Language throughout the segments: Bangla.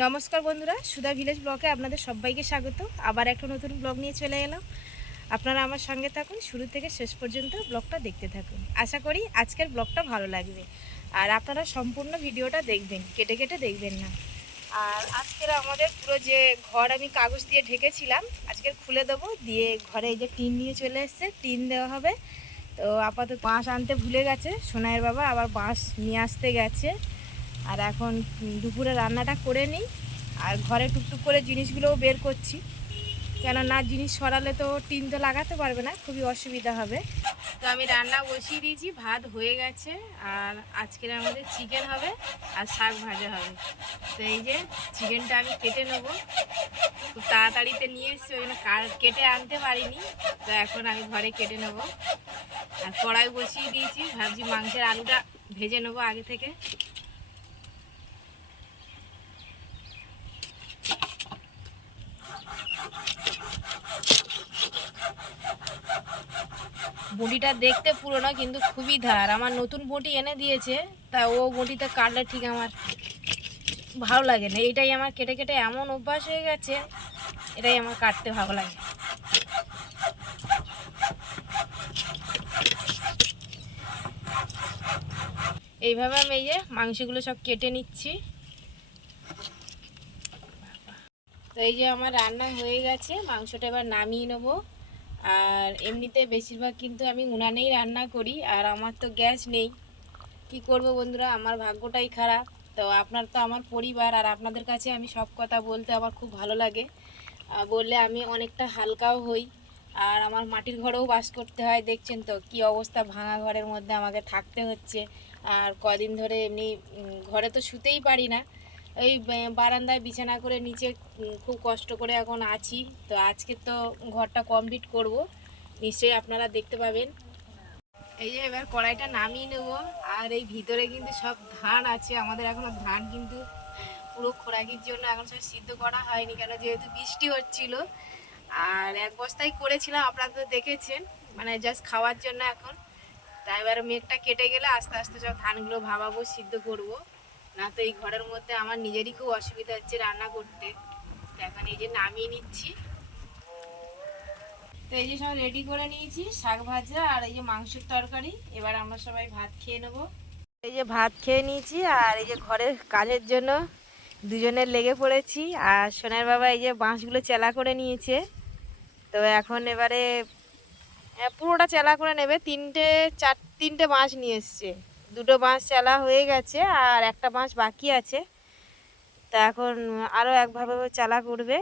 নমস্কার বন্ধুরা, সুধা ভিলেজ ব্লকে আপনাদের সবাইকে স্বাগত। আবার একটা নতুন ব্লগ নিয়ে চলে এলাম। আপনারা আমার সঙ্গে থাকুন, শুরু থেকে শেষ পর্যন্ত ব্লগটা দেখতে থাকুন। আশা করি আজকের ব্লগটা ভালো লাগবে। আর আপনারা সম্পূর্ণ ভিডিওটা দেখবেন, কেটে কেটে দেখবেন না। আর আজকের আমাদের পুরো যে ঘর আমি কাগজ দিয়ে ঢেকেছিলাম, আজকে খুলে দেবো। দিয়ে ঘরে এই যে টিন নিয়ে চলে এসছে, টিন দেওয়া হবে। তো আপাতত বাঁশ আনতে ভুলে গেছে। সোনাইয়ের বাবা আবার বাঁশ নিয়ে আসতে গেছে। আর এখন দুপুরে রান্নাটা করে নিই। আর ঘরে টুকটুক করে জিনিসগুলোও বের করছি। কেন না জিনিস সরালে তো টিন তো লাগাতে পারবে না, খুবই অসুবিধা হবে। তো আমি রান্না বসিয়ে দিয়েছি, ভাত হয়ে গেছে। আর আজকের আমাদের চিকেন হবে আর শাক ভাজা হবে। তো এই যে চিকেনটা আমি কেটে নেব। খুব তাড়াতাড়িতে নিয়ে এসেছি, ওই জন্য কেটে আনতে পারিনি। তো এখন আমি ঘরে কেটে নেব। আর কড়াই বসিয়ে দিয়েছি, ভাবছি মাংসের আলুটা ভেজে নেব আগে থেকে। বটিটা দেখতে পুরনো, কিন্তু খুবই ধার আমার নতুন বটি এনে দিয়েছে, তা ও বটিতে কাটলে ঠিক আমার ভালো লাগে না। এটাই আমার কেটে কেটে এমন অভ্যাস হয়ে গেছে, এটাই আমার কাটতে ভালো লাগে। এইভাবে আমি এই যে মাংসগুলো সব কেটে নিচ্ছি। তো এই যে আমার রান্না হয়ে গেছে, মাংসটা এবার নামিয়ে নেব। আর এমনিতে বেশিরভাগ কিন্তু আমি উনানেই রান্না করি, আর আমার তো গ্যাস নেই। কি করব বন্ধুরা? আমার ভাগ্যটাই খারাপ। তো আপনার তো আমার পরিবার, আর আপনাদের কাছে আমি সব কথা বলতে আমার খুব ভালো লাগে। বললে আমি অনেকটা হালকাও হই, আর আমার মাটির ঘরেও বাস করতে হয়, দেখছেন তো? কি অবস্থা ভাঙা ঘরের মধ্যে আমাকে থাকতে হচ্ছে। আর কদিন ধরে এমনি ঘরে তো শুতেই পারি না। বে- বারান্দায় বিছানা করে নিচে খুব কষ্ট করে এখন আছি। তো আজকে তো ঘরটা কমপ্লিট করব। নিশ্চয়ই আপনারা দেখতে পাবেন। এই যে এবার কড়াইটা নামিয়ে নেব। আর এই ভিতরে কিন্তু সব ধান আছে। আমাদের এখনও ধান কিন্তু পুরো খোরাকির জন্য এখন সব সিদ্ধ করা হয়নি, কেন যেহেতু বৃষ্টি হচ্ছিল। আর এক বস্তায় করেছিলাম, আপনারা তো দেখেছেন। মানে জাস্ট খাওয়ার জন্য এখন। তাই এবার মেঘটা কেটে গেলে আস্তে আস্তে সব ধানগুলো ভাবাবো, সিদ্ধ করব। না তো এই ঘরের মধ্যে আমার নিজেরই খুব অসুবিধা হচ্ছে রান্না করতে। তো এখন এই যে নামিয়ে নিচ্ছি। তো এই যে সব রেডি করে নিয়েছি, শাক ভাজা আর এই যে মাংসের তরকারি। এবার আমরা সবাই ভাত খেয়ে নেব। এই যে ভাত খেয়ে নিয়েছি আর এই যে ঘরের কাজের জন্য দুজনে লেগে পড়েছি আর সোনার বাবা এই যে বাঁশগুলো চেলা করে নিয়েছে। তো এখন এবারে পুরোটা চেলা করে নেবে। তিনটে, চার, তিনটে বাঁশ নিয়ে এসছে। দুটো বাঁশ চালা হয়ে গেছে আর একটা বাঁশ বাকি আছে। তা এখন আরও একভাবে চালা করবে।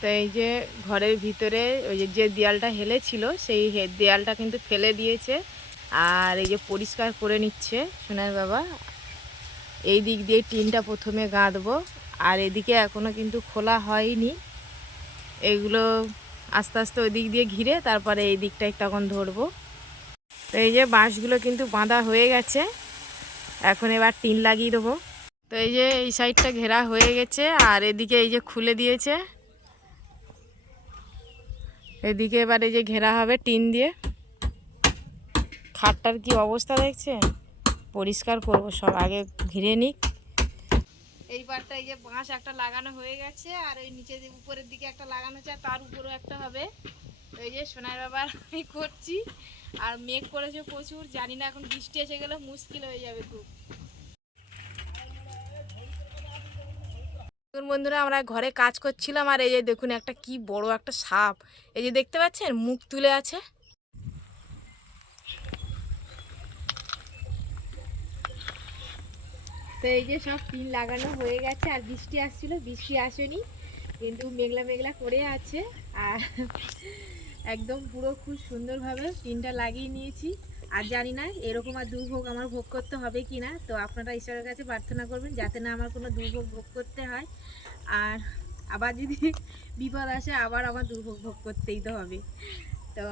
তো এই যে ঘরের ভিতরে ওই যে যে দেয়ালটা হেলেছিল, সেই দেয়ালটা কিন্তু ফেলে দিয়েছে। আর এই যে পরিষ্কার করে নিচ্ছে সোনার বাবা। এই দিক দিয়ে টিনটা প্রথমে গাঁদবো, আর এদিকে এখনও কিন্তু খোলা হয়নি। এগুলো আস্তে আস্তে ওই দিক দিয়ে ঘিরে, তারপরে এই দিকটায় তখন ধরবো। তো এই যে বাঁশগুলো কিন্তু বাঁধা হয়ে গেছে। এখন এবার টিন লাগিয়ে দেবো। তো এই যে এই সাইডটা ঘেরা হয়ে গেছে, আর এদিকে এই যে খুলে দিয়েছে। এদিকে এবার এই যে ঘেরা হবে টিন দিয়ে। খাটটার কি অবস্থা দেখছে পরিষ্কার করব, সব আগে ঘিরে নিক। এই পারটা এই যে বাঁশ একটা লাগানো হয়ে গেছে, আর ওই নিচে উপরের দিকে একটা লাগানো আছে, আর তার উপরেও একটা হবে। এই যে সোনার বাবার আমি করছি, আর মেঘ করেছে প্রচুর, জানি না এখন বৃষ্টি এসে গেলে মুশকিল হয়ে যাবে খুব। বন্ধুরা, আমরা ঘরে কাজ করছিলাম, আর এই যে দেখুন একটা কি বড় একটা সাপ। এই যে দেখতে পাচ্ছেন? মুখ তুলে আছে। তো এই যে সব টিন লাগানো হয়ে গেছে, আর বৃষ্টি আসছিল, বৃষ্টি আসেনি, কিন্তু মেঘলা মেঘলা করে আছে, আর একদম পুরো খুব সুন্দরভাবে টিনটা লাগিয়ে নিয়েছি, আর জানি না এরকম আর দুর্ভোগ আমার ভোগ করতে হবে কি না, তো আপনারা ঈশ্বরের কাছে প্রার্থনা করবেন যাতে না আমার কোনো দুর্ভোগ ভোগ করতে হয়, আর আবার যদি বিপদ আসে আবার আমার দুর্ভোগ ভোগ করতেই তো হবে, তো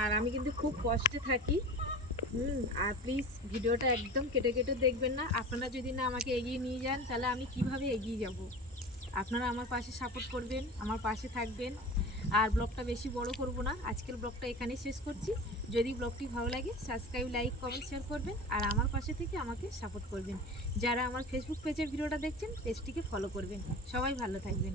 আর আমি কিন্তু খুব কষ্টে থাকি হুম, আর প্লিজ ভিডিওটা একদম কেটে কেটে দেখবেন না। আপনারা যদি না আমাকে এগিয়ে নিয়ে যান, তাহলে আমি কীভাবে এগিয়ে যাব? আপনারা আমার পাশে সাপোর্ট করবেন, আমার পাশে থাকবেন। আর ব্লগটা বেশি বড় করব না। আজকের ব্লগটা এখানেই শেষ করছি। যদি ব্লগটি ভালো লাগে সাবস্ক্রাইব লাইক কমেন্ট শেয়ার করবেন। আর আমার পাশে থেকে আমাকে সাপোর্ট করবেন। যারা আমার ফেসবুক পেজের ভিডিওটা দেখছেন পেজটিকে ফলো করবেন। সবাই ভালো থাকবেন।